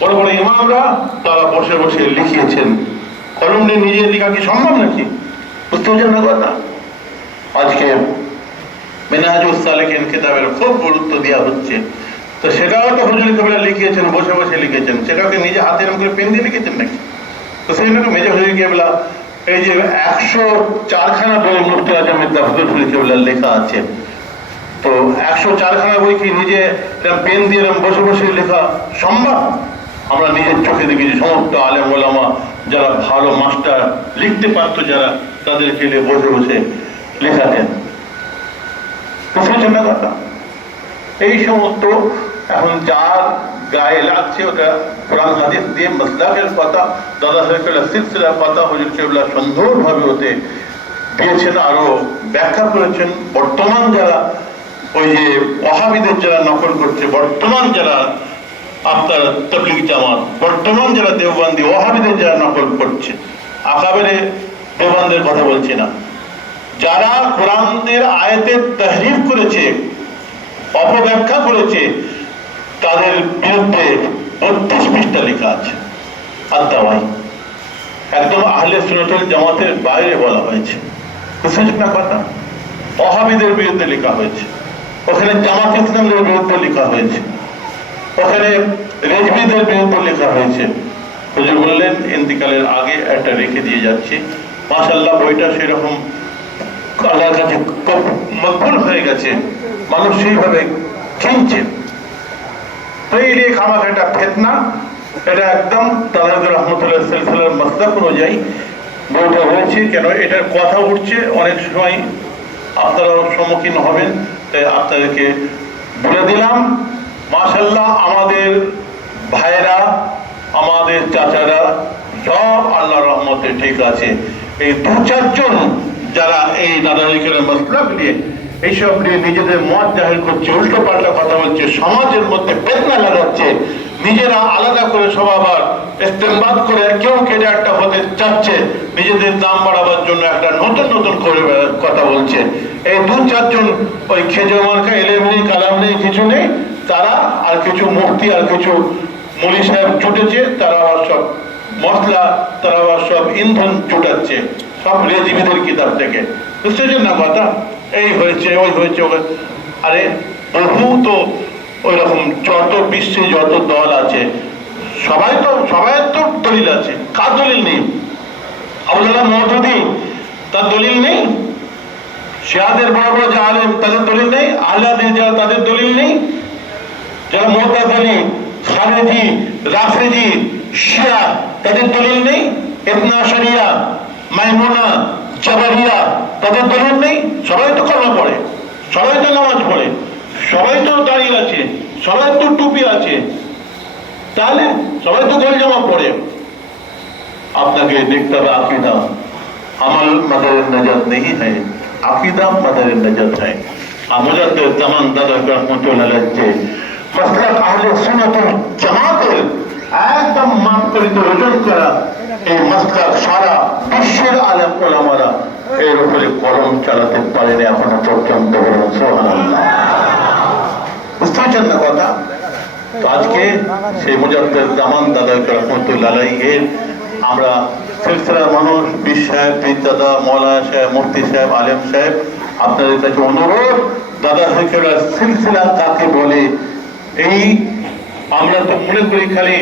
বড় বড় ইমামরা তারা বসে বসে লিখিয়েছেন। কলম নিয়ে নিজে লেখা কি সম্ভব নাকি? বুঝতে পারছেন না কথা আজকে মেনাজুস সালেকিন কিতাবের খুব গুরুত্ব দেওয়া হচ্ছে। তো সেটাও তো হুজুর কবিরা লিখিয়েছেন, বসে বসে লিখেছেন। সেটাকে নিজে হাতে এরকম করে পেন দিয়ে লিখেছেন নাকি? তো সেই জন্য মেজর হুজুর কেবলা এই যে একশো চারখানা বই মুফতি দাফদুল হুজুর কেবলা লেখা আছে। তো একশো চারখানা বই কি নিজে পেন দিয়ে বসে বসে লেখা সম্ভব? আমরা নিজের চোখে দেখেছি, সমস্ত আলেম ওলামা যারা ভালো মাস্টার লিখতে পারতো, যারা তাদেরকে নিয়ে বসে বসে লেখাতেন। এই সমস্ত এখন যার গায়ে লাগছে ওটা কোরআন, হাদিস দিয়ে মসলাকের কথা দাদা সাহেবের সিলসিলার কথা হুজুর কেবলা সুন্দরভাবে ওতে দিয়েছেন, আরও ব্যাখ্যা করেছেন। বর্তমান যারা ওই যে ওহাবিদের যারা নকল করছে, বর্তমান যারা আপনার তবলিগ জামাত বর্তমান যারা দেওবন্দি, ওহাবিদের যারা নকল করছে, আকাবেরে দেওবন্দের কথা বলছি না। যারা কোরআনের আয়াতের তাহরিফ করেছে, অপব্যাখ্যা করেছে, তাদের বিরুদ্ধে বত্রিশ পৃষ্ঠা লেখা আছে আর একদম আহলে সুনতল জামাতের বাইরে বলা হয়েছে। বুঝছেন না কথা অহাবিদের বিরুদ্ধে লেখা হয়েছে। ওখানে জামাত ইসলামদের বিরুদ্ধে লেখা হয়েছে। ওখানে রেজবিদের বিরুদ্ধে লেখা হয়েছে। হুজুর বললেন, ইন্তিকালের আগে একটা রেখে দিয়ে যাচ্ছি। মাশাল্লাহ বইটা সেরকম আল্লাহর কাছে মকবুল হয়ে গেছে। মানুষ সেইভাবে কিনছে। তো এই নিয়ে খামাখা একটা ফেতনা, এটা একদম তালাদ রহমতুল্লাহ সিলসিলার মস্তাক অনুযায়ী বইটা হয়েছে। কেন? এটার কথা উঠছে, অনেক সময় আপনারাও সম্মুখীন হবেন, তাই আপনাদেরকে বলে দিলাম। মাশাল্লাহ আমাদের ভাইরা আমাদের চাচারা, সব আল্লাহ রহমতে ঠিক আছে। এই দু চারজন যারা এই দাদালিকের মসলাক নিয়ে, এইসব নিয়ে নিজেদের মত জাহির করছে উল্টো পাল্টা কথা বলছে, সমাজের মধ্যে বেদনা লাগাচ্ছে, নিজেরা আলাদা করে সব আবার ইস্তেমবাদ করে কেউ কেটে একটা হতে চাচ্ছে, নিজেদের দাম বাড়াবার জন্য একটা নতুন নতুন করে কথা বলছে। এই দু চারজন ওই খেজুর মার্কা নেই কালাম নেই কিছু নেই তারা আর কিছু মূর্তি আর কিছু মলি সাহেব ছুটেছে তারা আবার সব মশলা, তারা আবার সব ইন্ধন ছুটাচ্ছে সব রেজিবিদের কিতাব থেকে। বুঝতেছেন না কথা এই হয়েছে, ওই হয়েছে আরে, বহু তো ওই রকম যত বিশ্বে যত দল আছে, সবাই তো সবাই তো দলিল আছে। কার দলিল নেই? আবুল্লাহ মহদুদি তার দলিল নেই? শিয়াদের বড় বড় যে আলেম, তাদের দলিল নেই? আহ্লাদের যা তাদের দলিল নেই? যারা মোহতাদানি খারেজি রাফেজি, শিয়া, তাদের দলিল নেই। ইবনা শরিয়া, মাইমুনা, জাবারিয়া, তাদের দলিল নেই। সবাই তো কলমা পড়ে, সবাই তো নামাজ পড়ে, সবাই তো দাঁড়িয়ে আছে, সবাই তো টুপি আছে। তাহলে সবাই তো গোল জমা পড়ে। আপনাকে দেখতে হবে আকিদা। আমার মাদারের নজর নেই হ্যাঁ আকিদা মাদারের নজর হ্যাঁ আমজাদের তামান দাদা রহমতুল্লাহ যাচ্ছে সারা বিশ্বের আলেম ওলামারা এর উপরে কলম চালাতে পারেনি এখনও পর্যন্ত বলুন বুঝতে পারছেন কথা? তো আজকে সেই মুজাদ্দের জামান দাদা রহমতুল্লাহ এর আমরা সিলসিলার মানুষ বিশ সাহেব পীর দাদা মৌলানা সাহেব, মুফতি সাহেব, আলেম সাহেব, আপনাদের কাছে অনুরোধ, দাদা সাহেবের সিলসিলা কাকে বলে এই আমরা তো মনে করি খালি